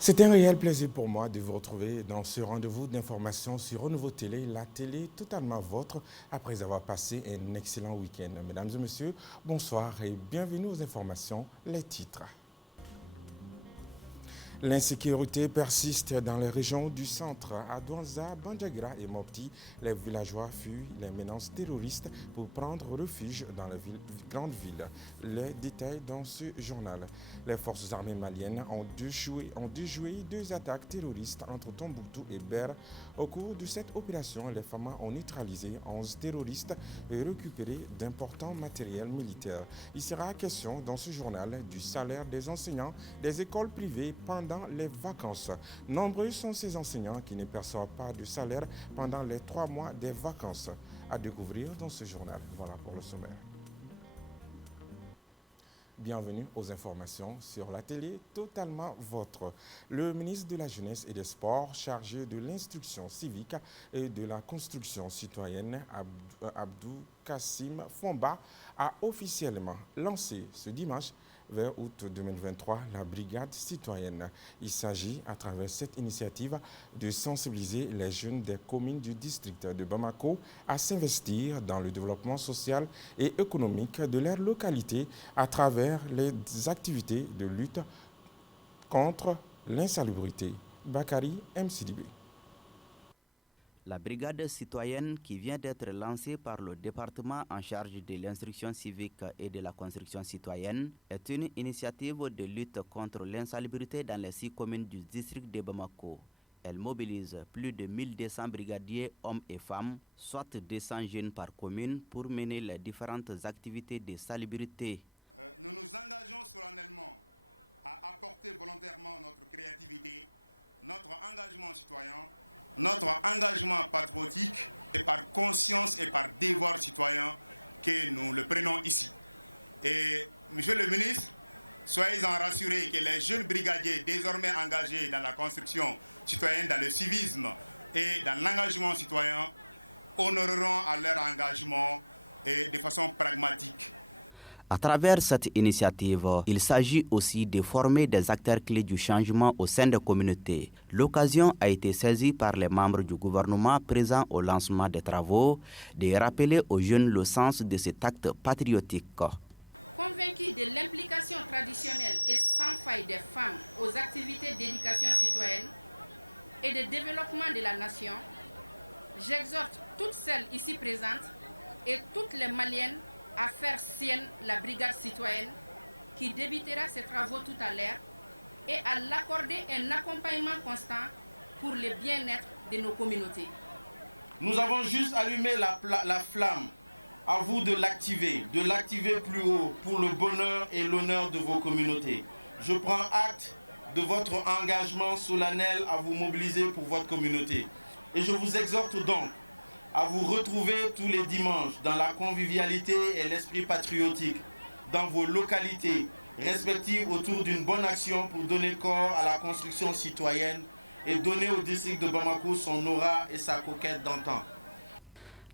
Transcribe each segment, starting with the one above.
C'est un réel plaisir pour moi de vous retrouver dans ce rendez-vous d'information sur Renouveau Télé, la télé totalement vôtre, après avoir passé un excellent week-end. Mesdames et messieurs, bonsoir et bienvenue aux informations, les titres. L'insécurité persiste dans les régions du centre. À Douanza, Bandiagra et Mopti, les villageois fuient les menaces terroristes pour prendre refuge dans les grandes villes. Les détails dans ce journal. Les forces armées maliennes ont déjoué deux attaques terroristes entre Tombouctou et Ber. Au cours de cette opération, les FAMA ont neutralisé 11 terroristes et récupéré d'importants matériels militaires. Il sera question dans ce journal du salaire des enseignants des écoles privées pendant les vacances. Nombreux sont ces enseignants qui ne perçoivent pas de salaire pendant les 3 mois des vacances. À découvrir dans ce journal. Voilà pour le sommaire. Bienvenue aux informations sur la télé totalement vôtre. Le ministre de la Jeunesse et des Sports, chargé de l'instruction civique et de la construction citoyenne, Abdou Kassim Fomba, a officiellement lancé ce dimanche vers août 2023 la brigade citoyenne. Il s'agit, à travers cette initiative, de sensibiliser les jeunes des communes du district de Bamako à s'investir dans le développement social et économique de leur localité à travers les activités de lutte contre l'insalubrité. Bakari Msidibé. La brigade citoyenne qui vient d'être lancée par le département en charge de l'instruction civique et de la construction citoyenne est une initiative de lutte contre l'insalubrité dans les 6 communes du district de Bamako. Elle mobilise plus de 1200 brigadiers, hommes et femmes, soit 200 jeunes par commune, pour mener les différentes activités de salubrité. À travers cette initiative, il s'agit aussi de former des acteurs clés du changement au sein des communautés. L'occasion a été saisie par les membres du gouvernement présents au lancement des travaux de rappeler aux jeunes le sens de cet acte patriotique.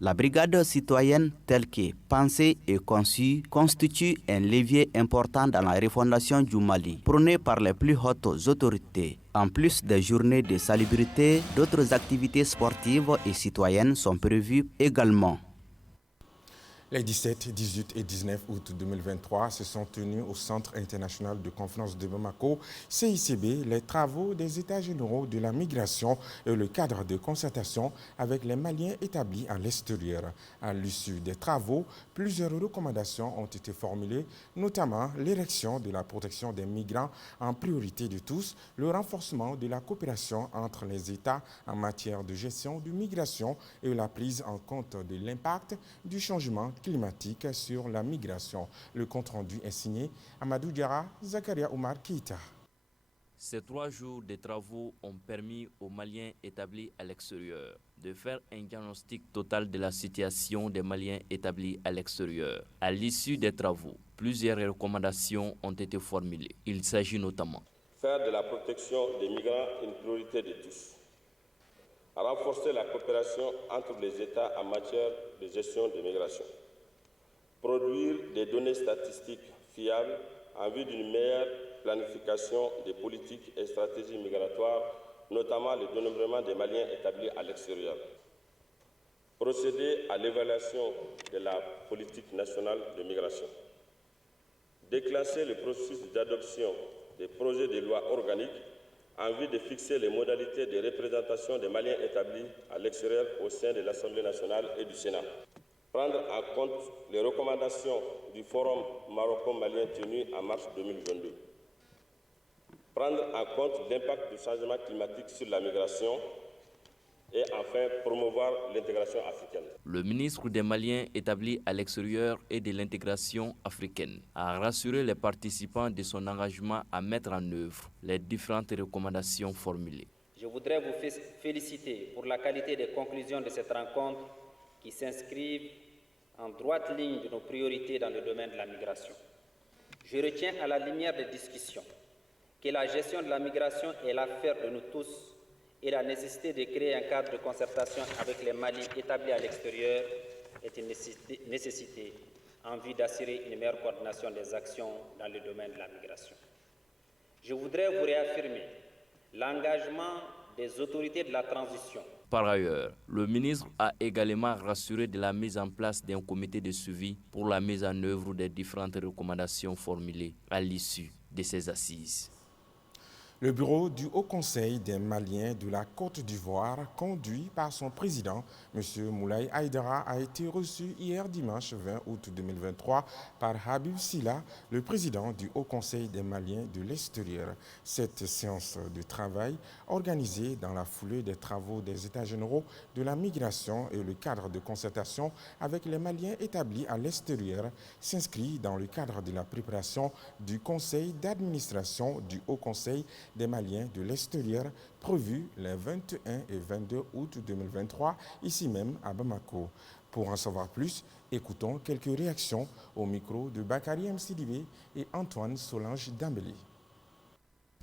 La brigade citoyenne telle que pensée et conçue constitue un levier important dans la refondation du Mali, prônée par les plus hautes autorités. En plus des journées de salubrité, d'autres activités sportives et citoyennes sont prévues également. Les 17, 18 et 19 août 2023 se sont tenus au Centre international de conférence de Bamako, CICB, les travaux des États généraux de la migration et le cadre de concertation avec les Maliens établis à l'extérieur. À l'issue des travaux, plusieurs recommandations ont été formulées, notamment l'érection de la protection des migrants en priorité de tous, le renforcement de la coopération entre les États en matière de gestion de migration et la prise en compte de l'impact du changement climatique sur la migration. Le compte-rendu est signé Amadou Diarra, Zakaria Oumar Keïta. Ces 3 jours de travaux ont permis aux Maliens établis à l'extérieur de faire un diagnostic total de la situation des Maliens établis à l'extérieur. À l'issue des travaux, plusieurs recommandations ont été formulées. Il s'agit notamment faire de la protection des migrants une priorité de tous, renforcer la coopération entre les États en matière de gestion des migrations, produire des données statistiques fiables en vue d'une meilleure planification des politiques et stratégies migratoires, notamment le dénombrement des Maliens établis à l'extérieur. Procéder à l'évaluation de la politique nationale de migration. Déclencher le processus d'adoption des projets de loi organiques en vue de fixer les modalités de représentation des Maliens établis à l'extérieur au sein de l'Assemblée nationale et du Sénat. Prendre en compte les recommandations du Forum marocain-malien tenu en mars 2022. Prendre en compte l'impact du changement climatique sur la migration et enfin promouvoir l'intégration africaine. Le ministre des Maliens établi à l'extérieur et de l'intégration africaine a rassuré les participants de son engagement à mettre en œuvre les différentes recommandations formulées. Je voudrais vous féliciter pour la qualité des conclusions de cette rencontre qui s'inscrivent en droite ligne de nos priorités dans le domaine de la migration. Je retiens à la lumière des discussions que la gestion de la migration est l'affaire de nous tous et la nécessité de créer un cadre de concertation avec les Maliens établis à l'extérieur est une nécessité en vue d'assurer une meilleure coordination des actions dans le domaine de la migration. Je voudrais vous réaffirmer l'engagement des autorités de la transition. Par ailleurs, le ministre a également rassuré de la mise en place d'un comité de suivi pour la mise en œuvre des différentes recommandations formulées à l'issue de ces assises. Le bureau du Haut Conseil des Maliens de la Côte d'Ivoire, conduit par son président, M. Moulay Aïdara, a été reçu hier dimanche 20 août 2023 par Habib Silla, le président du Haut Conseil des Maliens de l'extérieur. Cette séance de travail, organisée dans la foulée des travaux des États généraux de la migration et le cadre de concertation avec les Maliens établis à l'extérieur, s'inscrit dans le cadre de la préparation du Conseil d'administration du Haut Conseil des Maliens de l'extérieur prévu les 21 et 22 août 2023, ici même à Bamako. Pour en savoir plus, écoutons quelques réactions au micro de Bakary Msidibé et Antoine Solange Dambélé.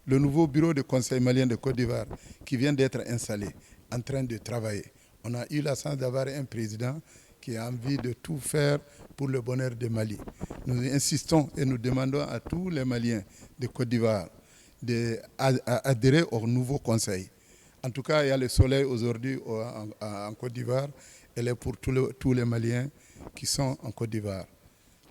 Le nouveau bureau du Conseil malien de Côte d'Ivoire qui vient d'être installé, en train de travailler. On a eu la chance d'avoir un président qui a envie de tout faire pour le bonheur du Mali. Nous insistons et nous demandons à tous les Maliens de Côte d'Ivoire d'adhérer au nouveau conseil. En tout cas, il y a le soleil aujourd'hui en Côte d'Ivoire. Elle est pour tous les Maliens qui sont en Côte d'Ivoire.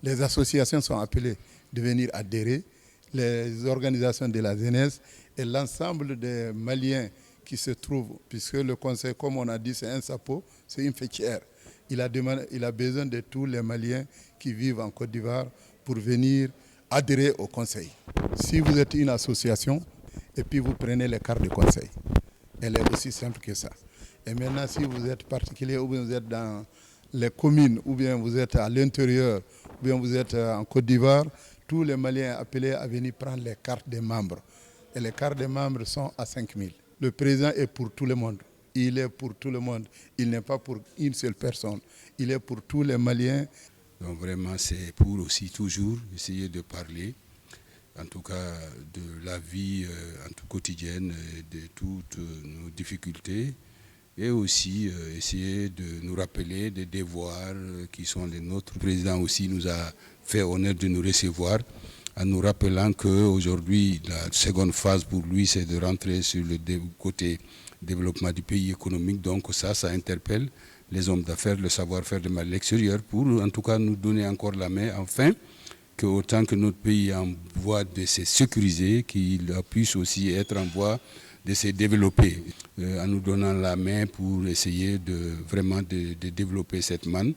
Les associations sont appelées de venir adhérer, les organisations de la jeunesse et l'ensemble des Maliens qui se trouvent, puisque le conseil, comme on a dit, c'est un sapot, c'est une fêtière. Il a besoin de tous les Maliens qui vivent en Côte d'Ivoire pour venir adhérer au conseil. Si vous êtes une association et puis vous prenez les cartes de conseil, elle est aussi simple que ça. Et maintenant, si vous êtes particulier ou bien vous êtes dans les communes ou bien vous êtes à l'intérieur ou bien vous êtes en Côte d'Ivoire, tous les Maliens appelés à venir prendre les cartes des membres. Et les cartes des membres sont à 5 000. Le président est pour tout le monde. Il est pour tout le monde. Il n'est pas pour une seule personne. Il est pour tous les Maliens. Donc vraiment, c'est pour aussi toujours essayer de parler, en tout cas de la vie quotidienne, de toutes nos difficultés, et aussi essayer de nous rappeler des devoirs qui sont les nôtres. Le président aussi nous a fait honneur de nous recevoir, en nous rappelant qu'aujourd'hui, la seconde phase pour lui, c'est de rentrer sur le côté développement du pays économique. Donc ça interpelle les hommes d'affaires, le savoir-faire de l'extérieur, pour en tout cas nous donner encore la main, afin que autant que notre pays est en voie de se sécuriser, qu'il puisse aussi être en voie de se développer, en nous donnant la main pour essayer vraiment de développer cette manne,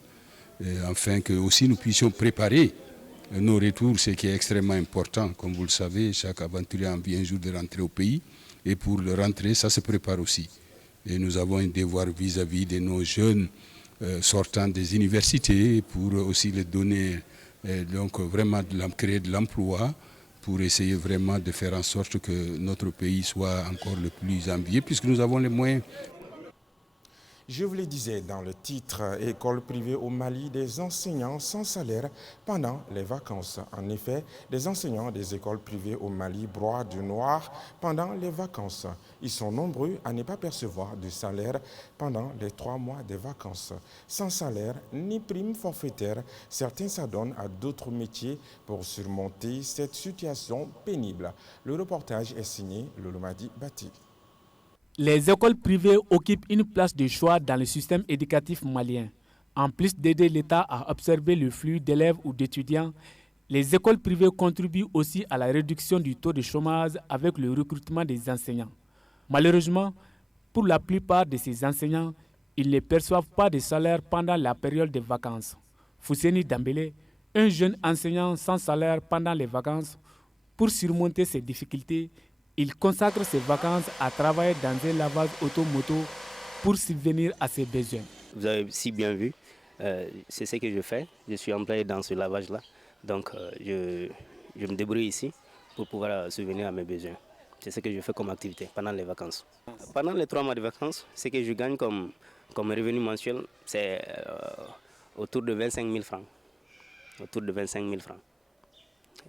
afin que aussi nous puissions préparer nos retours, ce qui est extrêmement important. Comme vous le savez, chaque aventurier a envie un jour de rentrer au pays, et pour le rentrer, ça se prépare aussi. Et nous avons un devoir vis-à-vis de nos jeunes sortant des universités pour aussi les donner, donc vraiment créer de l'emploi, pour essayer vraiment de faire en sorte que notre pays soit encore le plus envié, puisque nous avons les moyens. Je vous le disais dans le titre, école privée au Mali, des enseignants sans salaire pendant les vacances. En effet, des enseignants des écoles privées au Mali broient du noir pendant les vacances. Ils sont nombreux à ne pas percevoir de salaire pendant les 3 mois des vacances. Sans salaire ni prime forfaitaire, certains s'adonnent à d'autres métiers pour surmonter cette situation pénible. Le reportage est signé Lolomadi Bati. Les écoles privées occupent une place de choix dans le système éducatif malien. En plus d'aider l'État à observer le flux d'élèves ou d'étudiants, les écoles privées contribuent aussi à la réduction du taux de chômage avec le recrutement des enseignants. Malheureusement, pour la plupart de ces enseignants, ils ne perçoivent pas de salaire pendant la période des vacances. Fousseni Dambélé, un jeune enseignant sans salaire pendant les vacances, pour surmonter ces difficultés, il consacre ses vacances à travailler dans un lavage auto-moto pour subvenir à ses besoins. Vous avez si bien vu, c'est ce que je fais. Je suis employé dans ce lavage-là. Donc je me débrouille ici pour pouvoir subvenir à mes besoins. C'est ce que je fais comme activité pendant les vacances. Pendant les 3 mois de vacances, ce que je gagne comme revenu mensuel, c'est autour de 25 000 francs. Autour de 25 000 francs.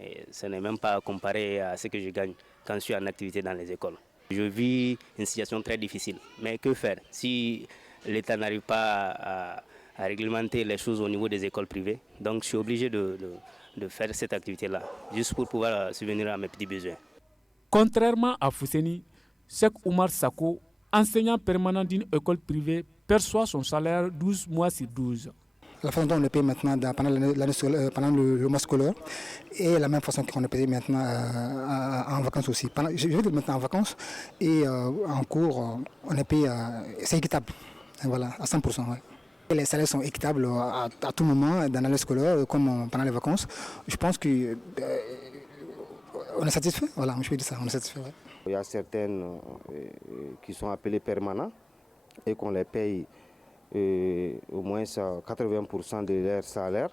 Et ce n'est même pas comparé à ce que je gagne quand je suis en activité dans les écoles. Je vis une situation très difficile. Mais que faire si l'État n'arrive pas à réglementer les choses au niveau des écoles privées? Donc je suis obligé de faire cette activité-là, juste pour pouvoir subvenir à mes petits besoins. Contrairement à Fousseni, Cheikh Oumar Sako, enseignant permanent d'une école privée, perçoit son salaire 12 mois sur 12. La façon dont on le paye maintenant pendant le mois scolaire et la même façon qu'on le paye maintenant en vacances aussi. Je vais maintenant en vacances et en cours, on est payé, c'est équitable, voilà, à 100%. Ouais. Et les salaires sont équitables à tout moment dans l'année scolaire comme pendant les vacances. Je pense qu'on est satisfait, voilà, je peux dire ça, on est satisfait. Ouais. Il y a certaines qui sont appelées permanents et qu'on les paye au moins 80% de leur salaire,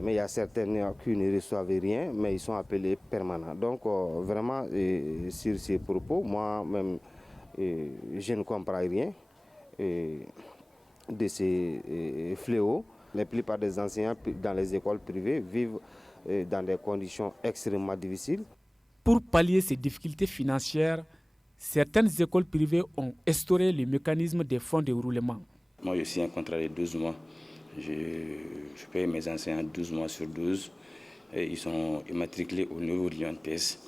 mais il y a certaines qui ne reçoivent rien, mais ils sont appelés permanents. Donc vraiment, sur ces propos, moi-même, je ne comprends rien de ces fléaux. La plupart des enseignants dans les écoles privées vivent dans des conditions extrêmement difficiles. Pour pallier ces difficultés financières, certaines écoles privées ont instauré le mécanisme des fonds de roulement. Moi, je suis un contrat de 12 mois. Je paye mes enseignants 12 mois sur 12. Et ils sont immatriculés au niveau de l'UNPS.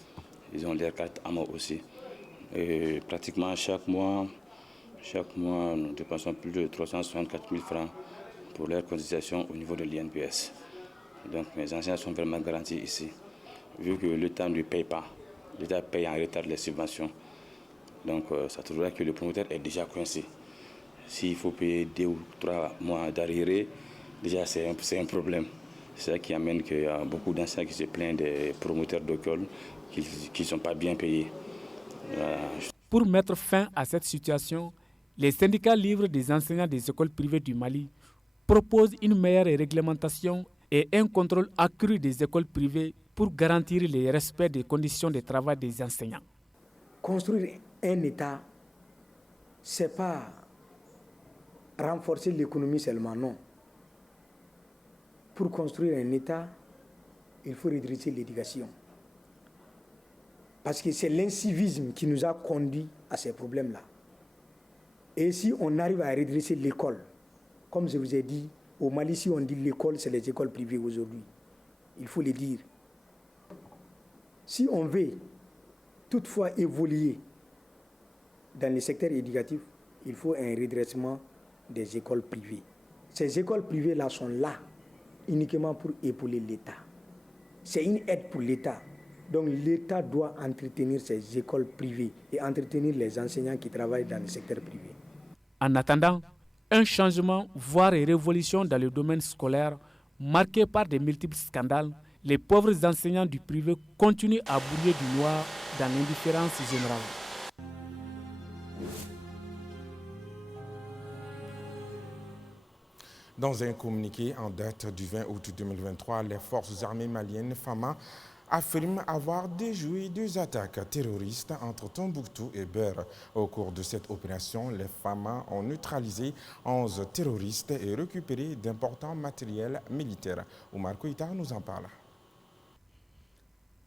Ils ont leur carte AMO aussi. Et pratiquement chaque mois, nous dépensons plus de 364 000 francs pour leur cotisation au niveau de l'INPS. Donc mes enseignants sont vraiment garantis ici. Vu que l'État ne paye pas, l'État paye en retard les subventions. Donc ça trouverait que le promoteur est déjà coincé. S'il faut payer 2 ou 3 mois d'arriéré, déjà c'est un problème. C'est ça qui amène qu'il y a beaucoup d'enseignants qui se plaignent des promoteurs d'école qui ne sont pas bien payés. Pour mettre fin à cette situation, les syndicats libres des enseignants des écoles privées du Mali proposent une meilleure réglementation et un contrôle accru des écoles privées pour garantir le respect des conditions de travail des enseignants. Construire un État, ce n'est pas renforcer l'économie seulement, non. Pour construire un État, il faut redresser l'éducation. Parce que c'est l'incivisme qui nous a conduit à ces problèmes-là. Et si on arrive à redresser l'école, comme je vous ai dit, au Mali, si on dit l'école, c'est les écoles privées aujourd'hui. Il faut le dire. Si on veut toutefois évoluer dans le secteur éducatif, il faut un redressement des écoles privées. Ces écoles privées-là sont là uniquement pour épauler l'État. C'est une aide pour l'État. Donc l'État doit entretenir ces écoles privées et entretenir les enseignants qui travaillent dans le secteur privé. En attendant, un changement, voire une révolution dans le domaine scolaire, marqué par de multiples scandales, les pauvres enseignants du privé continuent à brûler du noir dans l'indifférence générale. Dans un communiqué en date du 20 août 2023, les forces armées maliennes FAMA affirme avoir déjoué 2 attaques terroristes entre Tombouctou et Beur. Au cours de cette opération, les FAMA ont neutralisé 11 terroristes et récupéré d'importants matériels militaires. Oumar Koïta nous en parle.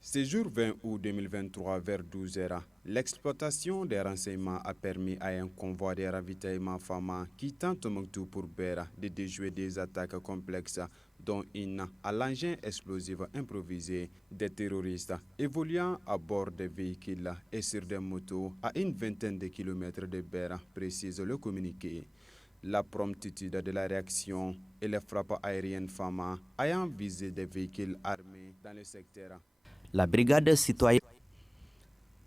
Ce jour 20 août 2023 vers 12h, l'exploitation des renseignements a permis à un convoi de ravitaillement FAMA quittant Tombouctou pour Beur de déjouer des attaques complexes, dont une à l'engin explosif improvisé des terroristes évoluant à bord des véhicules et sur des motos à une vingtaine de kilomètres de Beur, précise le communiqué. La promptitude de la réaction et les frappes aériennes FAMA ayant visé des véhicules armés dans le secteur. La brigade citoyenne.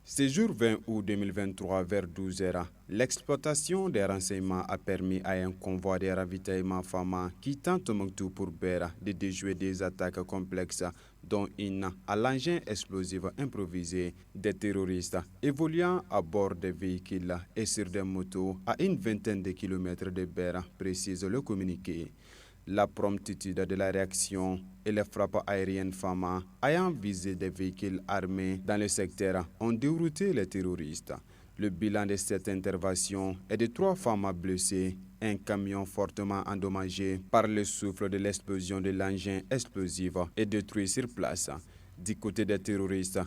Ce jour 20 août 2023 vers 12h, l'exploitation des renseignements a permis à un convoi de ravitaillement FAMA quittant Tombouctou pour Beur de déjouer des attaques complexes, dont une à l'engin explosif improvisé des terroristes évoluant à bord des véhicules et sur des motos à une vingtaine de kilomètres de Beur, précise le communiqué. La promptitude de la réaction et les frappes aériennes FAMA ayant visé des véhicules armés dans le secteur ont dérouté les terroristes. Le bilan de cette intervention est de 3 FAMA blessés, un camion fortement endommagé par le souffle de l'explosion de l'engin explosif et détruit sur place. Du côté des terroristes,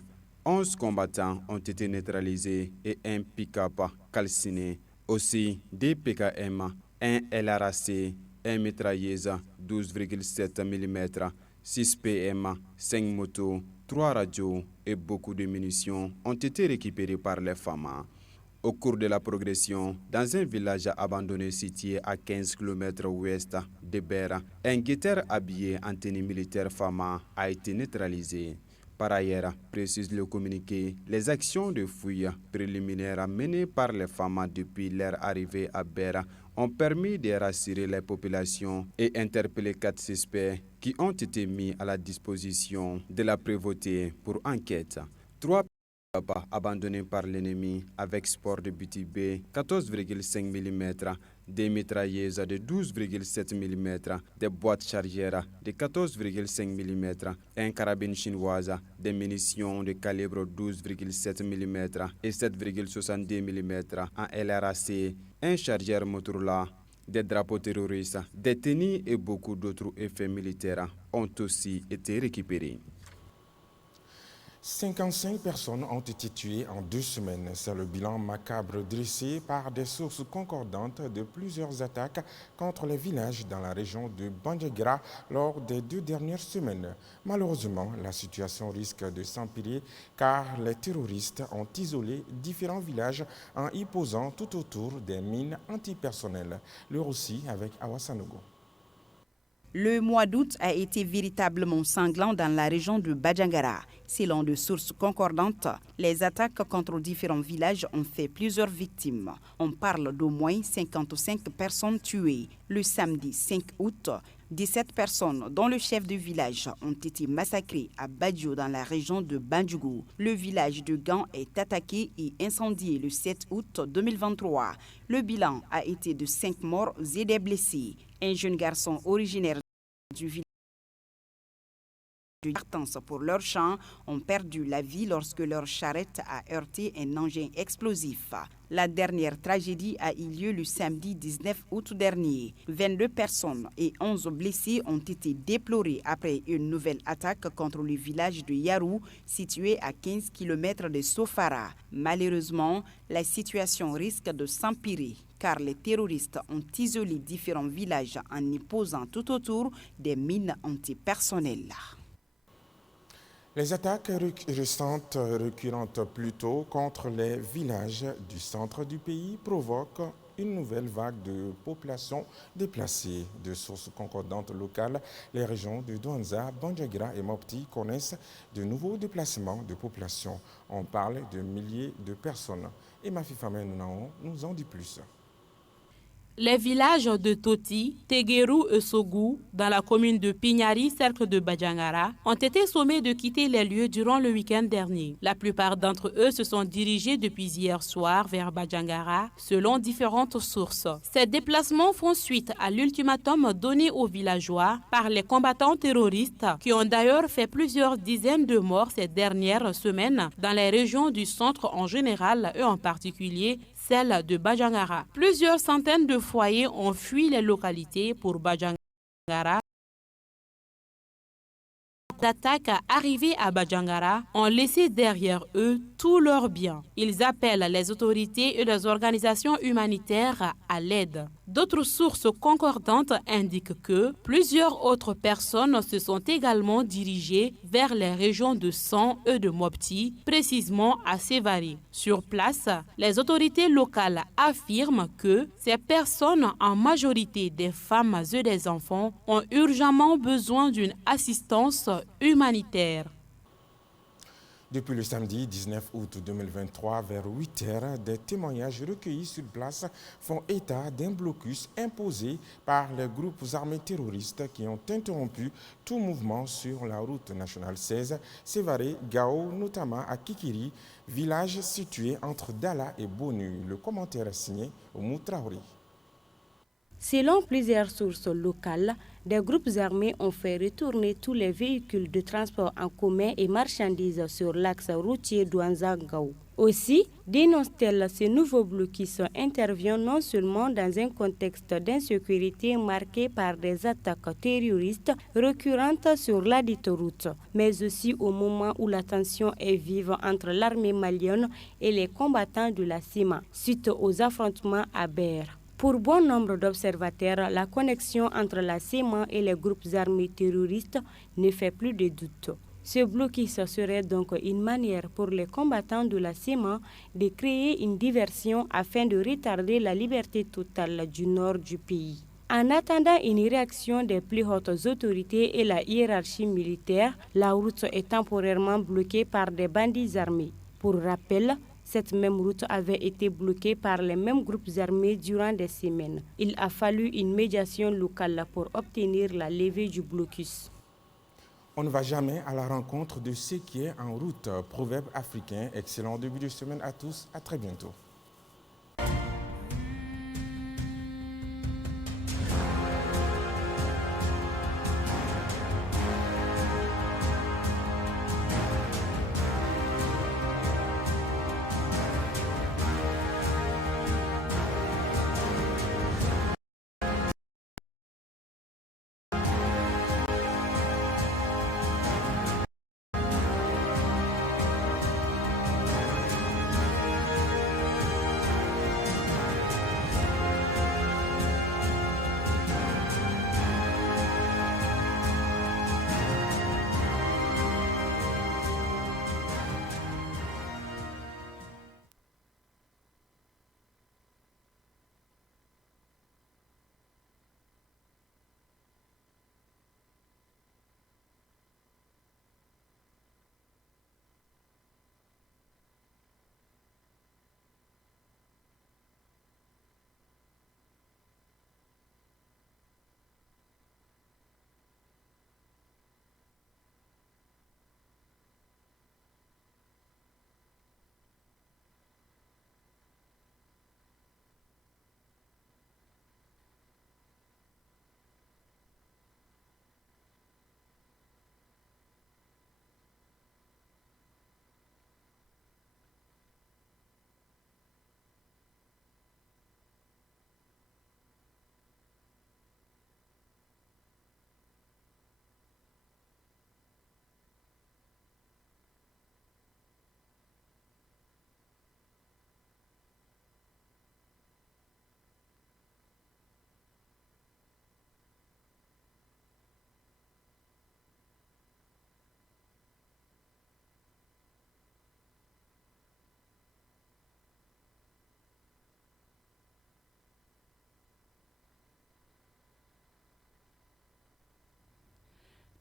11 combattants ont été neutralisés et un pick-up calciné. Aussi, des PKM, un LRAC, un mitrailleuse 12,7 mm, 6 PM, 5 motos, 3 radios et beaucoup de munitions ont été récupérés par les FAMA. Au cours de la progression, dans un village abandonné situé à 15 km ouest de Beur, un guetteur habillé en tenue militaire FAMA a été neutralisé. Par ailleurs, précise le communiqué, les actions de fouille préliminaires menées par les FAMA depuis leur arrivée à Beur ont permis de rassurer les populations et interpeller 4 suspects qui ont été mis à la disposition de la prévôté pour enquête. 3 abandonnés par l'ennemi avec sport de BTB 14,5 mm, des mitrailleuses de 12,7 mm, des boîtes chargeurs de 14,5 mm, un carabine chinoise, des munitions de calibre 12,7 mm et 7,62 mm, un LRAC, un chargeur Motorola, des drapeaux terroristes, des tenues et beaucoup d'autres effets militaires ont aussi été récupérés. 55 personnes ont été tuées en 2 semaines. C'est le bilan macabre dressé par des sources concordantes de plusieurs attaques contre les villages dans la région de Bandiagra lors des 2 dernières semaines. Malheureusement, la situation risque de s'empirer car les terroristes ont isolé différents villages en y posant tout autour des mines antipersonnelles. Le récit avec Awa Sanogo. Le mois d'août a été véritablement sanglant dans la région de Bandiagara. Selon de sources concordantes, les attaques contre différents villages ont fait plusieurs victimes. On parle d'au moins 55 personnes tuées. Le samedi 5 août, 17 personnes, dont le chef de village, ont été massacrées à Badjo dans la région de Bandjougou. Le village de Gand est attaqué et incendié le 7 août 2023. Le bilan a été de 5 morts et des blessés. Un jeune garçon originaire du village de partance pour leur champ ont perdu la vie lorsque leur charrette a heurté un engin explosif. La dernière tragédie a eu lieu le samedi 19 août dernier. 22 personnes et 11 blessés ont été déplorés après une nouvelle attaque contre le village de Yarou, situé à 15 km de Sofara. Malheureusement, la situation risque de s'empirer car les terroristes ont isolé différents villages en y posant tout autour des mines antipersonnelles. Les attaques récentes récurrentes plutôt contre les villages du centre du pays provoquent une nouvelle vague de population déplacée. De sources concordantes locales, les régions de Douanza, Bandiagra et Mopti connaissent de nouveaux déplacements de population. On parle de milliers de personnes. Et Mafi Famé nous en dit plus. Les villages de Toti, Teguerou et Sogou, dans la commune de Pignari, cercle de Badjangara, ont été sommés de quitter les lieux durant le week-end dernier. La plupart d'entre eux se sont dirigés depuis hier soir vers Badjangara, selon différentes sources. Ces déplacements font suite à l'ultimatum donné aux villageois par les combattants terroristes, qui ont d'ailleurs fait plusieurs dizaines de morts ces dernières semaines dans les régions du centre en général et en particulier celle de Badjangara. Plusieurs centaines de foyers ont fui les localités pour Badjangara. D'attaques arrivées à Badjangara ont laissé derrière eux tous leurs biens. Ils appellent les autorités et les organisations humanitaires à l'aide. D'autres sources concordantes indiquent que plusieurs autres personnes se sont également dirigées vers les régions de San et de Mopti, précisément à Sévaré. Sur place, les autorités locales affirment que ces personnes, en majorité des femmes et des enfants, ont urgemment besoin d'une assistance humanitaire. Depuis le samedi 19 août 2023, vers 8h, des témoignages recueillis sur place font état d'un blocus imposé par les groupes armés terroristes qui ont interrompu tout mouvement sur la route nationale 16, Sévaré-Gao, notamment à Kikiri, village situé entre Dala et Bonu. Le commentaire est signé Oumou Traoré. Selon plusieurs sources locales, des groupes armés ont fait retourner tous les véhicules de transport en commun et marchandises sur l'axe routier Douanza-Gao. Aussi, dénonce-t-elle, ce nouveau blocus intervient non seulement dans un contexte d'insécurité marqué par des attaques terroristes récurrentes sur la dite route, mais aussi au moment où la tension est vive entre l'armée malienne et les combattants de la CIMA, suite aux affrontements à Ber. Pour bon nombre d'observateurs, la connexion entre la CIMA et les groupes armés terroristes ne fait plus de doute. Ce blocus serait donc une manière pour les combattants de la CIMA de créer une diversion afin de retarder la liberté totale du nord du pays. En attendant une réaction des plus hautes autorités et la hiérarchie militaire, la route est temporairement bloquée par des bandits armés. Pour rappel, cette même route avait été bloquée par les mêmes groupes armés durant des semaines. Il a fallu une médiation locale pour obtenir la levée du blocus. On ne va jamais à la rencontre de ce qui est en route. Proverbe africain. Excellent début de semaine à tous. À très bientôt.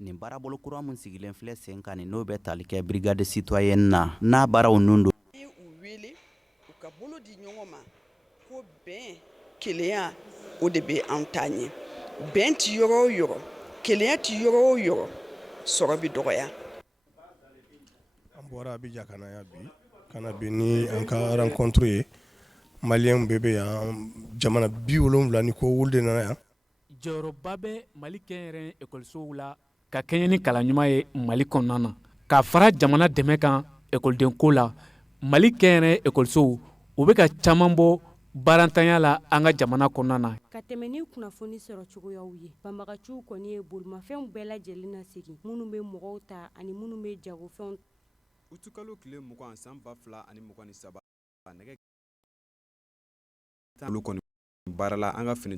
nin baarabolo kura mun sigilen filɛ sen kan nin n'o bɛ tali kɛ brigade citoyenne na n'a baaraw nun don. U wele u ka bolo di ɲɔgɔn ma ko bɛn kelenya o de bɛ an ta ɲɛ bɛn ti yɔrɔ o yɔrɔ kelenya ti yɔrɔ o yɔrɔ sɔrɔ bɛ dɔgɔya. An bɔra Abidjan ka na yan bi kana bɛn ni an ka rencontre ye maliyɛnw bɛɛ bɛ yan jamana 70 ni ko wuli de nana yan. Jɔyɔrɔba bɛ Mali kɛnyɛrɛye ekɔlisow la ka kɛɲɛ ni kalan ɲuman ye Mali kɔnɔna na. Ka fara jamana dɛmɛ kan ekɔlidenko la, Mali kɛnyɛrɛye ekɔlisow u bɛ ka caman bɔ barantanya la an ka jamana kɔnɔna na. Ka tɛmɛ ni kunnafoni sɔrɔ cogoyaw ye, banbagaciw kɔni ye bolimafɛnw bɛɛ lajɛlen na segin minnu bɛ mɔgɔw ta ani minnu bɛ jagofɛnw. Utukalo tile 20 san 2023 nɛgɛ baara la an ka fini